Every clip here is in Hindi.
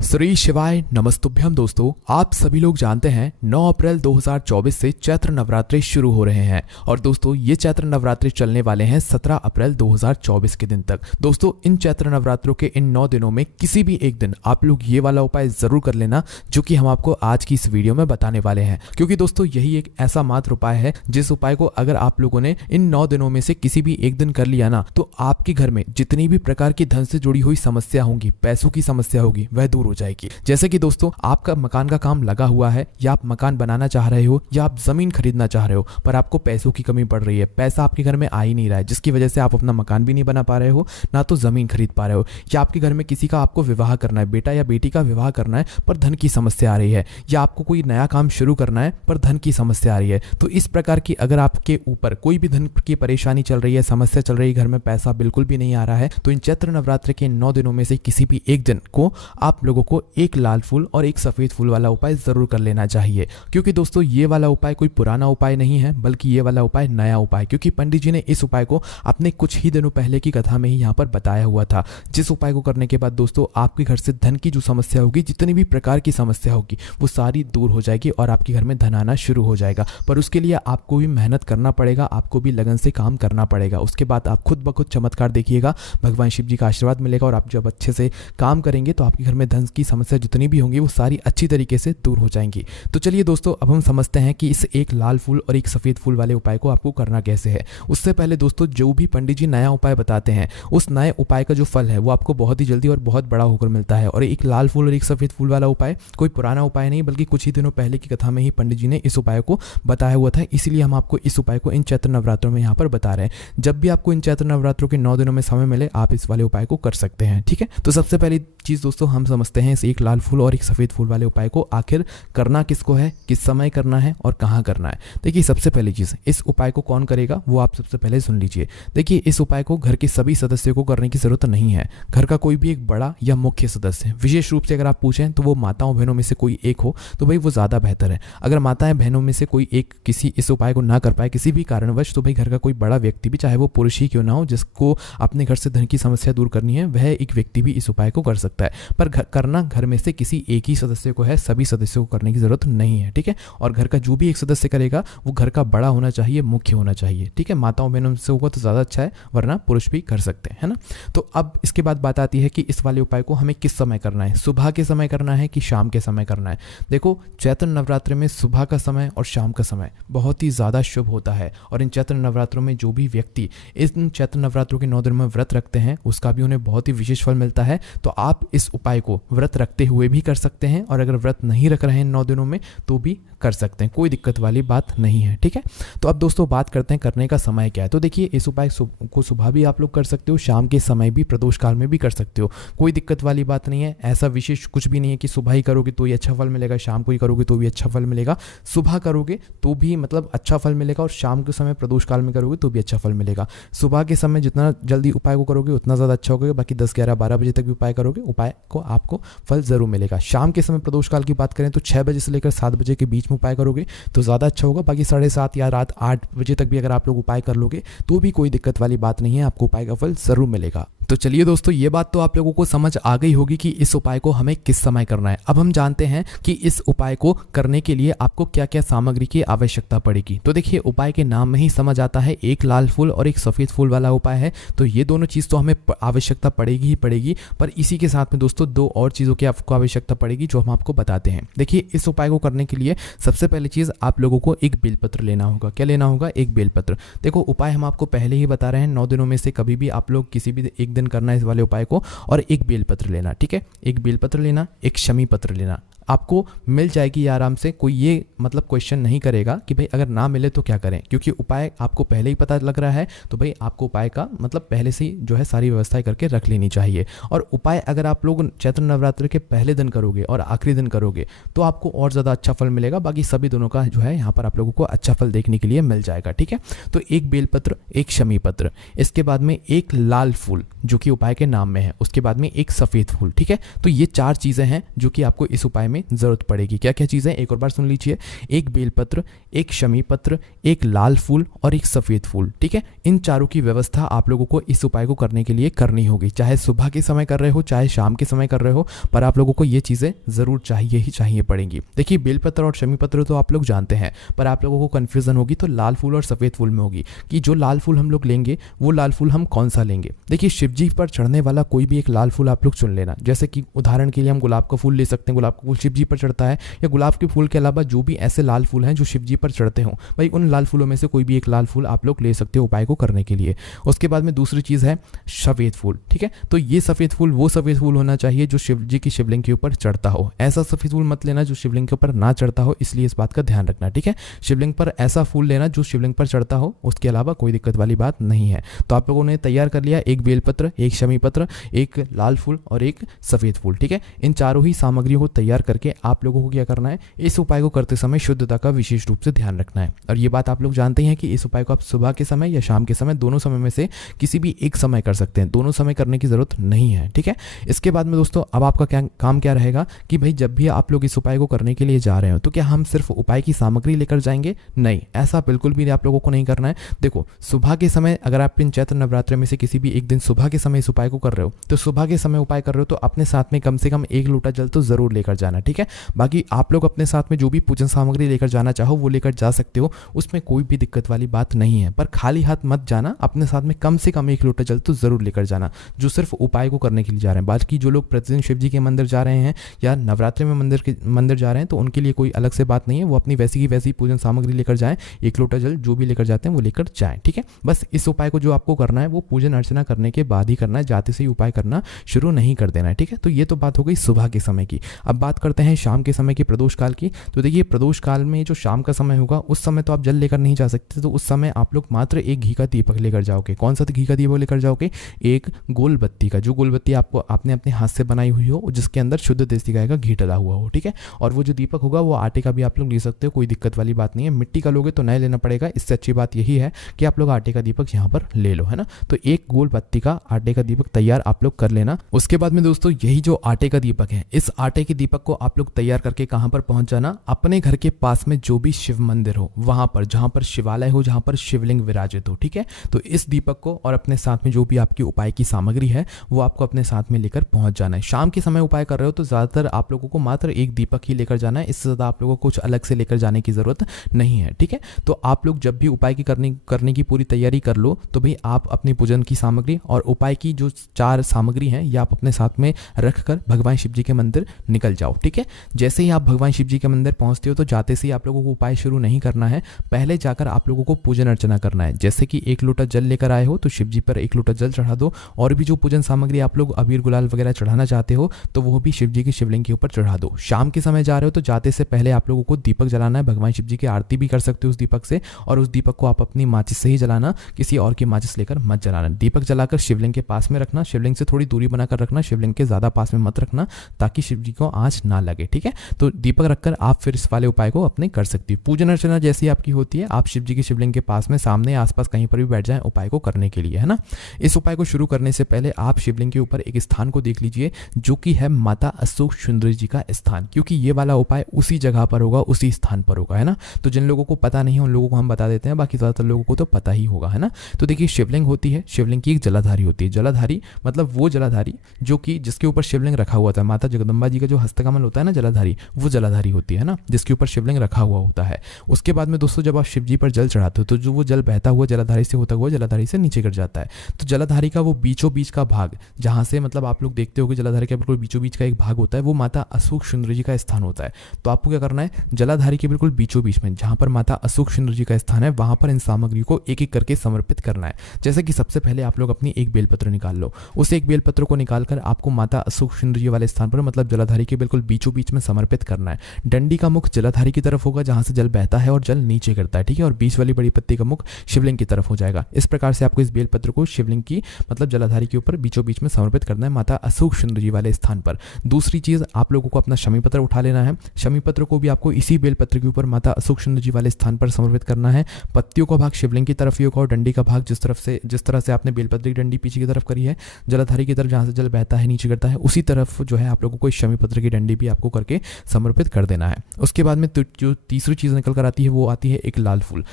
श्री शिवाय नमस्तुभ्यम। दोस्तों, आप सभी लोग जानते हैं 9 अप्रैल 2024 से चैत्र नवरात्रे शुरू हो रहे हैं और दोस्तों ये चैत्र नवरात्रे चलने वाले हैं 17 अप्रैल 2024 के दिन तक। दोस्तों, इन चैत्र नवरात्रों के इन 9 दिनों में किसी भी एक दिन आप लोग ये वाला उपाय जरूर कर लेना जो कि हम आपको आज की इस वीडियो में बताने वाले हैं, क्योंकि दोस्तों यही एक ऐसा मात्र उपाय है जिस उपाय को अगर आप लोगों ने इन 9 दिनों में से किसी भी एक दिन कर लिया ना, तो आपके घर में जितनी भी प्रकार की धन से जुड़ी हुई समस्या होंगी, पैसों की समस्या होगी, वह दूर हो जाएगी। जैसे कि दोस्तों आपका मकान का काम लगा हुआ है या आप मकान बनाना चाह रहे हो या आप जमीन खरीदना चाह रहे हो, पर आपको पैसों की कमी पड़ रही है, पैसा आपके घर में आ ही नहीं रहा है, जिसकी वजह से आप अपना मकान भी नहीं बना पा रहे हो, ना तो जमीन खरीद पा रहे हो, या आपके घर में किसी का आपको विवाह करना है, बेटा या बेटी का विवाह करना है पर धन की समस्या आ रही है, या आपको कोई नया काम शुरू करना है पर धन की समस्या आ रही है। तो इस प्रकार की अगर आपके ऊपर कोई भी धन की परेशानी चल रही है, समस्या चल रही है, घर में पैसा बिल्कुल भी नहीं आ रहा है, तो इन चैत्र नवरात्र के 9 दिनों में से किसी भी एक दिन को आप लोगों को एक लाल फूल और एक सफेद फूल वाला उपाय जरूर कर लेना चाहिए। क्योंकि दोस्तों ये वाला उपाय कोई पुराना उपाय नहीं है, बल्कि ये वाला उपाय नया उपाय, क्योंकि पंडित जी ने इस उपाय को अपने कुछ ही दिनों पहले की कथा में ही यहाँ पर बताया हुआ था, जिस उपाय को करने के बाद दोस्तों आपके घर से धन की जो समस्या होगी, जितनी भी प्रकार की समस्या होगी, वो सारी दूर हो जाएगी और आपके घर में धन आना शुरू हो जाएगा। पर उसके लिए आपको भी मेहनत करना पड़ेगा, आपको भी लगन से काम करना पड़ेगा। उसके बाद आप खुद ब खुद चमत्कार देखिएगा, भगवान शिव जी का आशीर्वाद मिलेगा और आप जब अच्छे से काम करेंगे तो आपके घर में धन की समस्या जितनी भी होंगी वो सारी अच्छी तरीके से दूर हो जाएंगी। तो चलिए दोस्तों, अब हम समझते हैं कि इस एक लाल फूल और एक सफेद फूल वाले उपाय को आपको करना कैसे है। उससे पहले दोस्तों, जो भी पंडित जी नया उपाय बताते हैं, उस नए उपाय का जो फल है वो आपको बहुत ही जल्दी और बहुत बड़ा होकर मिलता है। और एक लाल फूल और एक सफेद फूल वाला उपाय कोई पुराना उपाय नहीं, बल्कि कुछ ही दिनों पहले की कथा में ही पंडित जी ने इस उपाय को बताया हुआ था, इसीलिए हम आपको इस उपाय को इन चैत्र नवरात्रों में यहाँ पर बता रहे हैं। जब भी आपको इन चैत्र नवरात्रों के 9 दिनों में समय मिले, आप इस वाले उपाय को कर सकते हैं। ठीक है, तो सबसे पहली चीज दोस्तों हम समझते हैं इस एक लाल फूल और एक सफेद फूल वाले उपाय को आखिर करना किसको है, किस समय करना है और कहाँ करना है। देखिए, सबसे पहली चीज, इस उपाय को कौन करेगा वो आप सबसे पहले सुन लीजिए। देखिए, इस उपाय को घर के सभी सदस्यों को करने की जरूरत नहीं है। घर का कोई भी एक बड़ा या मुख्य सदस्य, विशेष रूप से अगर आप पूछें तो वो माताओं बहनों में से कोई एक हो तो भाई वो ज्यादा बेहतर है। अगर माताएं बहनों में से कोई एक किसी इस उपाय को ना कर पाए किसी भी कारणवश, तो भाई घर का कोई बड़ा व्यक्ति भी, चाहे वो पुरुष ही क्यों ना हो, जिसको अपने घर से धन की समस्या दूर करनी है, वह एक व्यक्ति भी इस उपाय को कर सकता है। पर करना घर में से किसी एक ही सदस्य को है, सभी सदस्यों को करने की जरूरत नहीं है। ठीक है, और घर का जो भी एक सदस्य करेगा वो घर का बड़ा होना चाहिए, मुख्य होना चाहिए। ठीक है, माताओं बहनों से होगा तो ज्यादा अच्छा है, वरना पुरुष भी कर सकते हैं, है ना। तो अब इसके बाद बात आती है कि इस वाले उपाय को हमें किस समय करना है, सुबह के समय करना है कि शाम के समय करना है। देखो, चैत्र नवरात्र में सुबह का समय और शाम का समय बहुत ही ज्यादा शुभ होता है, और इन चैत्र नवरात्रों में जो भी व्यक्ति इन चैत्र नवरात्रों के 9 दिन में व्रत रखते हैं उसका भी उन्हें बहुत ही विशेष फल मिलता है। तो आप इस उपाय को व्रत रखते हुए भी कर सकते हैं, और अगर व्रत नहीं रख रहे हैं 9 दिनों में तो भी कर सकते हैं, कोई दिक्कत वाली बात नहीं है। ठीक है, तो अब दोस्तों बात करते हैं करने का समय क्या है। तो देखिए, इस उपाय को सुबह भी आप लोग कर सकते हो, शाम के समय भी, प्रदोष काल में भी कर सकते हो, कोई दिक्कत वाली बात नहीं है। ऐसा विशेष कुछ भी नहीं है कि सुबह ही करोगे तो ही अच्छा फल मिलेगा, शाम को ही करोगे तो भी अच्छा फल मिलेगा। सुबह करोगे तो भी मतलब अच्छा फल मिलेगा, और शाम के समय प्रदोष काल में करोगे तो भी अच्छा फल मिलेगा। सुबह के समय जितना जल्दी उपाय को करोगे उतना ज़्यादा अच्छा होगा, बाकी 10, 11, 12 बजे तक भी उपाय करोगे, उपाय को आपको फल जरूर मिलेगा। शाम के समय प्रदोष काल की बात करें तो 6 बजे से लेकर 7 बजे के बीच में उपाय करोगे तो ज़्यादा अच्छा होगा, बाकी 7:30 या रात 8 बजे तक भी अगर आप लोग उपाय कर लोगे तो भी कोई दिक्कत वाली बात नहीं है, आपको उपाय का फल जरूर मिलेगा। तो चलिए दोस्तों, ये बात तो आप लोगों को समझ आ गई होगी कि इस उपाय को हमें किस समय करना है। अब हम जानते हैं कि इस उपाय को करने के लिए आपको क्या क्या सामग्री की आवश्यकता पड़ेगी। तो देखिए, उपाय के नाम में ही समझ आता है, एक लाल फूल और एक सफेद फूल वाला उपाय है, तो ये दोनों चीज़ तो हमें आवश्यकता पड़ेगी ही पड़ेगी। पर इसी के साथ में दोस्तों 2 और चीज़ों की आपको आवश्यकता पड़ेगी जो हम आपको बताते हैं। देखिए, इस उपाय को करने के लिए सबसे पहली चीज़ आप लोगों को एक बेलपत्र लेना होगा। क्या लेना होगा? एक बेलपत्र। देखो, उपाय हम आपको पहले ही बता रहे हैं, 9 दिनों में से कभी भी आप लोग किसी भी एक दिन करना है इस वाले उपाय को, और एक बेलपत्र लेना। ठीक है, एक बेलपत्र लेना, एक शमी पत्र लेना, आपको मिल जाएगी आराम से। कोई ये मतलब क्वेश्चन नहीं करेगा कि भाई अगर ना मिले तो क्या करें, क्योंकि उपाय आपको पहले ही पता लग रहा है, तो भाई आपको उपाय का मतलब पहले से ही जो है सारी व्यवस्थाएं करके रख लेनी चाहिए। और उपाय अगर आप लोग चैत्र नवरात्र के पहले दिन करोगे और आखिरी दिन करोगे तो आपको और ज़्यादा अच्छा फल मिलेगा, बाकी सभी दोनों का जो है यहाँ पर आप लोगों को अच्छा फल देखने के लिए मिल जाएगा। ठीक है, तो एक बेलपत्र, एक शमी पत्र, इसके बाद में एक लाल फूल जो कि उपाय के नाम में है, उसके बाद में एक सफ़ेद फूल। ठीक है, तो ये 4 चीज़ें हैं जो कि आपको इस उपाय में हमें जरूरत पड़ेगी। क्या क्या चीज़ें, एक और बार सुन लीजिए, एक बेलपत्र, एक शमी पत्र, एक लाल फूल और एक सफ़ेद फूल। ठीक है, इन चारों की व्यवस्था आप लोगों को इस उपाय को करने के लिए करनी होगी, चाहे सुबह के समय कर रहे हो चाहे शाम के समय कर रहे हो, पर आप लोगों को ये चीज़ें ज़रूर चाहिए ही चाहिए पड़ेंगी। देखिए, बेलपत्र और शमी पत्र तो आप लोग जानते हैं, पर आप लोगों को कन्फ्यूज़न होगी तो लाल फूल और सफ़ेद फूल में होगी कि जो लाल फूल हम लोग लेंगे वो लाल फूल हम कौन सा लेंगे। देखिए, शिव जी पर चढ़ने वाला कोई भी एक लाल फूल आप लोग चुन लेना। जैसे कि उदाहरण के लिए हम गुलाब का फूल ले सकते हैं, गुलाब का फूल शिव जी पर चढ़ता है, या गुलाब के फूल के अलावा जो भी ऐसे लाल फूल हैं जो शिव जी पर चढ़ते हों, भाई उन लाल फूलों में से कोई भी एक लाल फूल आप लोग ले सकते हो उपाय को करने के लिए। उसके बाद में दूसरी चीज़ है सफ़ेद फूल। ठीक है, तो ये सफ़ेद फूल वो सफ़ेद फूल होना चाहिए जो शिव जी की शिवलिंग के ऊपर चढ़ता हो। ऐसा सफ़ेद फूल मत लेना जो शिवलिंग के ऊपर ना चढ़ता हो, इसलिए इस बात का ध्यान रखना। ठीक है, शिवलिंग पर ऐसा फूल लेना जो शिवलिंग पर चढ़ता हो, उसके अलावा कोई दिक्कत वाली बात नहीं है। तो आप लोगों ने तैयार कर लिया, एक बेलपत्र, एक शमी पत्र, एक लाल फूल और एक सफ़ेद फूल। ठीक है, इन चारों ही सामग्रियों को तैयार करके आप लोगों को क्या करना है, इस उपाय को करते समय शुद्धता का विशेष रूप से ध्यान रखना है। और ये बात आप लोग जानते हैं कि इस उपाय को आप सुबह के समय या शाम के समय, दोनों समय में से किसी भी एक समय कर सकते हैं, दोनों समय करने की ज़रूरत नहीं है। ठीक है, इसके बाद में दोस्तों अब आपका काम क्या रहेगा कि भाई जब भी आप लोग इस उपाय को करने के लिए जा रहे हो तो क्या हम सिर्फ उपाय की सामग्री लेकर जाएंगे? नहीं, ऐसा बिल्कुल भी आप लोगों को नहीं करना है। देखो, सुबह के समय अगर आप इन चैत्र नवरात्र में से किसी भी एक दिन सुबह के समय इस उपाय को कर रहे हो, तो सुबह के समय उपाय कर रहे हो तो अपने साथ में कम से कम 1 लोटा जल तो ज़रूर लेकर जाना। ठीक है, बाकी आप लोग अपने साथ में जो भी पूजन सामग्री लेकर जाना चाहो वो लेकर जा सकते हो, उसमें कोई भी दिक्कत वाली बात नहीं है, पर खाली हाथ मत जाना, अपने साथ में कम से कम 1 लोटा जल तो ज़रूर लेकर जाना, जो सिर्फ उपाय को करने के लिए जा रहे हैं। बाकी जो लोग प्रतिदिन शिव जी के मंदिर जा रहे हैं या नवरात्रि में मंदिर जा रहे हैं तो उनके लिए कोई अलग से बात नहीं है, वो अपनी वैसी की वैसी पूजन सामग्री लेकर जाएं, 1 लोटा जल जो भी लेकर जाते हैं वो लेकर जाएं। ठीक है, बस इस उपाय को जो आपको करना है वो पूजन अर्चना करने के बाद ही करना है, जाते से ही उपाय करना शुरू नहीं कर देना है। ठीक है, तो ये तो बात हो गई सुबह के समय की। अब बात करते हैं शाम के समय की, प्रदोष काल की। तो देखिए, प्रदोष काल में जो शाम का समय होगा उस समय तो आप जल लेकर नहीं जा सकते, तो उस समय आप लोग मात्र एक घी का दीपक लेकर जाओगे। कौन सा घी का दीपक लेकर जाओगे? एक गोल बत्ती का, जो गोल बत्ती आपने अपने हाथ से बनाई हुई हो, जिसके अंदर शुद्ध देसी गाय का घी डला हुआ हो। ठीक है, और वो जो दीपक होगा वो आटे का भी आप लोग ले सकते हो, कोई दिक्कत वाली बात नहीं है। मिट्टी का लोगे तो नया लेना पड़ेगा, इससे अच्छी बात यही है कि आप लोग आटे का दीपक यहाँ पर ले लो, है ना। तो एक गोल बत्ती का आटे का दीपक तैयार आप लोग कर लेना। उसके बाद में दोस्तों यही जो आटे का दीपक है, इस आटे के दीपक को आप लोग तैयार करके कहाँ पर पहुंच जाना, अपने घर के पास में जो भी शिव मंदिर हो वहां पर, जहां पर शिवालय हो, जहां पर शिवलिंग विराजित हो। ठीक है, तो इस दीपक को और अपने साथ में जो भी आपकी उपाय की सामग्री है वो आपको अपने साथ में लेकर पहुंच जाना है। शाम के समय उपाय कर रहे हो तो ज़्यादातर आप लोगों को मात्र एक दीपक ही लेकर जाना है, इससे ज़्यादा आप लोगों को कुछ अलग से लेकर जाने की ज़रूरत नहीं है। ठीक है, तो आप लोग जब भी उपाय की करने की पूरी तैयारी कर लो तो भाई आप अपनी पूजन की सामग्री और उपाय की जो 4 सामग्री हैं ये आप अपने साथ में रखकर भगवान शिव जी के मंदिर निकल जाओ। ठीक है, जैसे ही आप भगवान शिव जी के मंदिर पहुंचते हो तो जाते से ही आप लोगों को उपाय शुरू नहीं करना है, पहले जाकर आप लोगों को पूजन अर्चना करना है। जैसे कि 1 लोटा जल लेकर आए हो तो शिव जी पर 1 लोटा जल चढ़ा दो, और भी जो पूजन सामग्री आप लोग अबीर गुलाल वगैरह चढ़ाना चाहते हो तो वो भी शिव जी की शिवलिंग के ऊपर चढ़ा दो। शाम के समय जा रहे हो तो जाते से पहले आप लोगों को दीपक जलाना है, भगवान शिव जी की आरती भी कर सकते हो उस दीपक से, और उस दीपक को आप अपनी माचिस से ही जलाना, किसी और की माचिस लेकर मत जलाना। दीपक जलाकर शिवलिंग के पास में रखना, शिवलिंग से थोड़ी दूरी बनाकर रखना, शिवलिंग के ज़्यादा पास में मत रखना ताकि शिव जी को आँच ना लगे। ठीक है, तो दीपक रखकर आप फिर इस वाले उपाय को अपने कर सकती हो। पूजन अर्चना जैसी आपकी होती है, आप शिव जी की शिवलिंग के पास में सामने आसपास कहीं पर भी बैठ जाएं उपाय को करने के लिए, है ना। इस उपाय को शुरू करने से पहले आप शिवलिंग के ऊपर एक स्थान को देख लीजिए जो कि है माता अशोक सुंदरी जी का स्थान, क्योंकि ये वाला उपाय उसी जगह पर होगा, उसी स्थान पर होगा, है ना। तो जिन लोगों को पता नहीं है उन लोगों को हम बता देते हैं, बाकी ज़्यादातर लोगों को तो पता ही होगा, है ना। तो देखिए, शिवलिंग होती है, शिवलिंग की एक जलाधारी होती है। जलाधारी मतलब वो जलाधारी जो कि जिसके ऊपर शिवलिंग रखा हुआ था, माता जगदम्बा जी का जो हस्तकमल होता है ना जलाधारी, वो जलाधारी होती है ना, जिसके ऊपर शिवलिंग रखा हुआ होता है। उसके बाद में दोस्तों जब आप शिव जी पर जल चढ़ाते हो तो जो वो जल बहता हुआ जलाधारी से होता हुआ जलाधारी से नीचे गिर जाता है। तो जलाधारी का वो बीचों बीच का भाग, जहाँ से मतलब आप लोग देखते हो कि जलाधारी का बिल्कुल बीचों बीच का एक भाग होता है, वो माता अशोक सुंदरी जी का स्थान होता है। तो आपको क्या करना है, जलाधारी के बिल्कुल बीचों बीच में जहाँ पर माता अशोक सुंदरी जी का स्थान है वहाँ पर इन सामग्री को एक एक करके समर्पित करना है। जैसे कि सबसे पहले आप लोग अपनी एक बेलपत्र निकाल लो, उस एक बेलपत्र को निकालकर आपको माता अशोक सुंदरी जी वाले स्थान पर मतलब जलाधारी के बिल्कुल बीचों बीच में समर्पित करना है। डंडी का मुख जलाधारी की तरफ होगा जहाँ से जल बहता है और जल नीचे गिरता है। ठीक है, और बीच वाली बड़ी पत्ती का मुख शिवलिंग की तरफ हो जाएगा। इस प्रकार से आपको इस बेलपत्र को शिवलिंग की मतलब जलाधारी के ऊपर बीचों बीच में समर्पित करना है माता अशोक सुंदरी जी वाले स्थान पर। दूसरी चीज, आप लोगों को अपना शमी पत्र उठा लेना है। शमी पत्र को भी आपको इसी बेलपत्र के ऊपर माता अशोक सुंदरी जी वाले स्थान पर समर्पित करना है। पत्तियों का भाग शिवलिंग की तरफ ही होगा और डंडी का भाग जिस तरह से आपने बेलपत्र की डंडी पीछे की तरफ करी है, जलाधारी की तरफ जहाँ से जल बहता है नीचे गिरता है, उसी तरफ जो है आप लोगों को इस शमी पत्र की डंडी भी भी आपको करके समर्पित कर देना है। उसके बाद में जो तीसरी चीज़ निकल कर आती है वो आती है एक लाल फूल।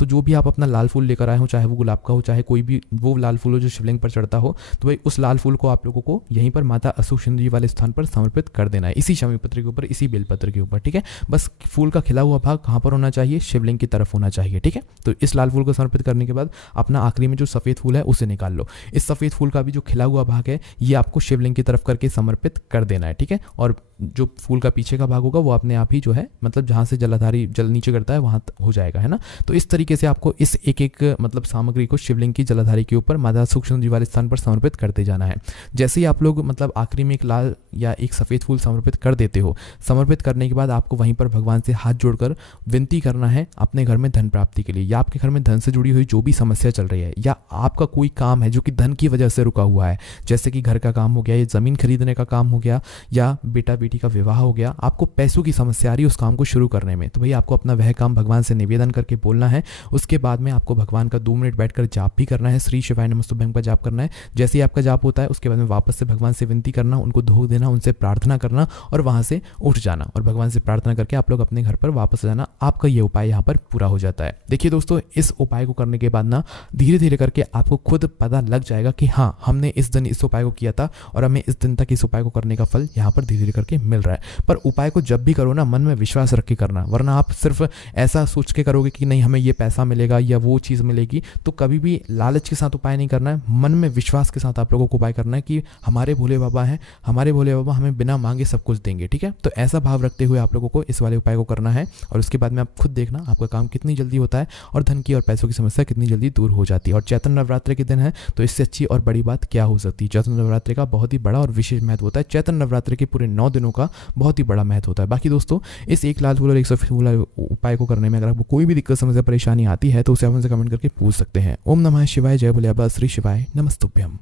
जो भी आप अपना लाल फूल लेकर आए हो, चाहे वो गुलाब का हो चाहे कोई भी वो लाल फूल हो जो शिवलिंग पर चढ़ता हो, तो भाई उस लाल फूल को आप लोगों को यहीं पर माता अशोक सिंधु जी वाले स्थान पर समर्पित कर देना है, इसी शमी पत्र के ऊपर, इसी बेलपत्र के ऊपर। ठीक है, बस फूल का खिला हुआ भाग कहाँ पर होना चाहिए, शिवलिंग की तरफ होना चाहिए। ठीक है, तो इस लाल फूल को समर्पित करने के बाद अपना आखिरी में जो सफ़ेद फूल है उसे निकाल लो। इस सफ़ेद फूल का भी जो खिला हुआ भाग है ये आपको शिवलिंग की तरफ करके समर्पित कर देना है। ठीक है, और जो फूल का पीछे का भाग होगा वो अपने आप ही जो है मतलब जहाँ से जलाधारी जल नीचे गिरता है वहाँ हो जाएगा, है ना। तो इस तरीके से आपको इस एक एक मतलब सामग्री को शिवलिंग की जलाधारी के ऊपर माता अशोक सिंधु जी वाले स्थान पर समर्पित करते जाना है। जैसे ही आप लोग मतलब आखिरी में एक लाल या एक सफ़ेद फूल समर्पित कर देते हो, समर्पित करने के बाद आपको वहीं पर भगवान से हाथ जोड़कर विनती करना है अपने घर में धन प्राप्ति के लिए, या आपके घर में धन से जुड़ी हुई जो भी समस्या चल रही है, या आपका कोई काम है जो कि धन की वजह से रुका हुआ है, जैसे कि घर का काम हो गया, या ज़मीन खरीदने का काम हो गया, या बेटा बेटी का विवाह हो गया, आपको पैसों की समस्या आ रही है उस काम को शुरू करने में, तो भाई आपको अपना वह काम भगवान से निवेदन करके बोलना है। उसके बाद में आपको भगवान का 2 मिनट बैठकर जाप भी करना है, श्री शिवाय नमस्तुभ्यं का जाप करना है। जैसे ही आपका जाप होता है उसके बाद में वापस से भगवान से विनती करना, उनको धो देना, उनसे प्रार्थना करना और वहां से उठ जाना और भगवान से प्रार्थना करके आप लोग अपने घर पर वापस जाना। आपका ये उपाय यहाँ पर पूरा हो जाता है। देखिए दोस्तों, इस उपाय को करने के बाद ना धीरे धीरे करके आपको खुद पता लग जाएगा कि हाँ, हमने इस दिन इस उपाय को किया था और हमें इस दिन तक इस उपाय को करने का फल यहाँ पर धीरे धीरे करके मिल रहा है। पर उपाय को जब भी करो ना मन में विश्वास रख के करना, वरना आप सिर्फ ऐसा सोच के करोगे कि नहीं हमें ये पैसा मिलेगा या वो चीज़ मिलेगी, तो कभी भी लालच के साथ उपाय नहीं करना है। मन में विश्वास के साथ आप लोगों को उपाय करना है कि हमारे भोले बाबा हैं, हमारे भोले बाबा हमें बिना मांगे सब कुछ देंगे। ठीक है, तो ऐसा भाव रखते हुए आप लोगों को इस वाले उपाय को करना है और उसके बाद में आप खुद देखना आपका काम कितनी जल्दी होता है और धन की और पैसों की समस्या कितनी जल्दी दूर हो जाती है। और चैत्र नवरात्र के दिन है तो इससे अच्छी और बड़ी बात क्या हो सकती है। चैत्र नवरात्र का बहुत ही बड़ा और विशेष महत्व होता है। चैत्र नवरात्र के पूरे 9 दिनों का बहुत ही बड़ा महत्व होता है। बाकी दोस्तों, इस एक लाल फूल और एक सफेद फूल उपाय को करने में अगर आपको कोई भी दिक्कत समस्या परेशानी आती है तो उसे आप हमसे कमेंट करके पूछ सकते हैं। ओम नमः शिवाय, जय भोले बाबा, श्री शिवाय नमस्तुभ्यम।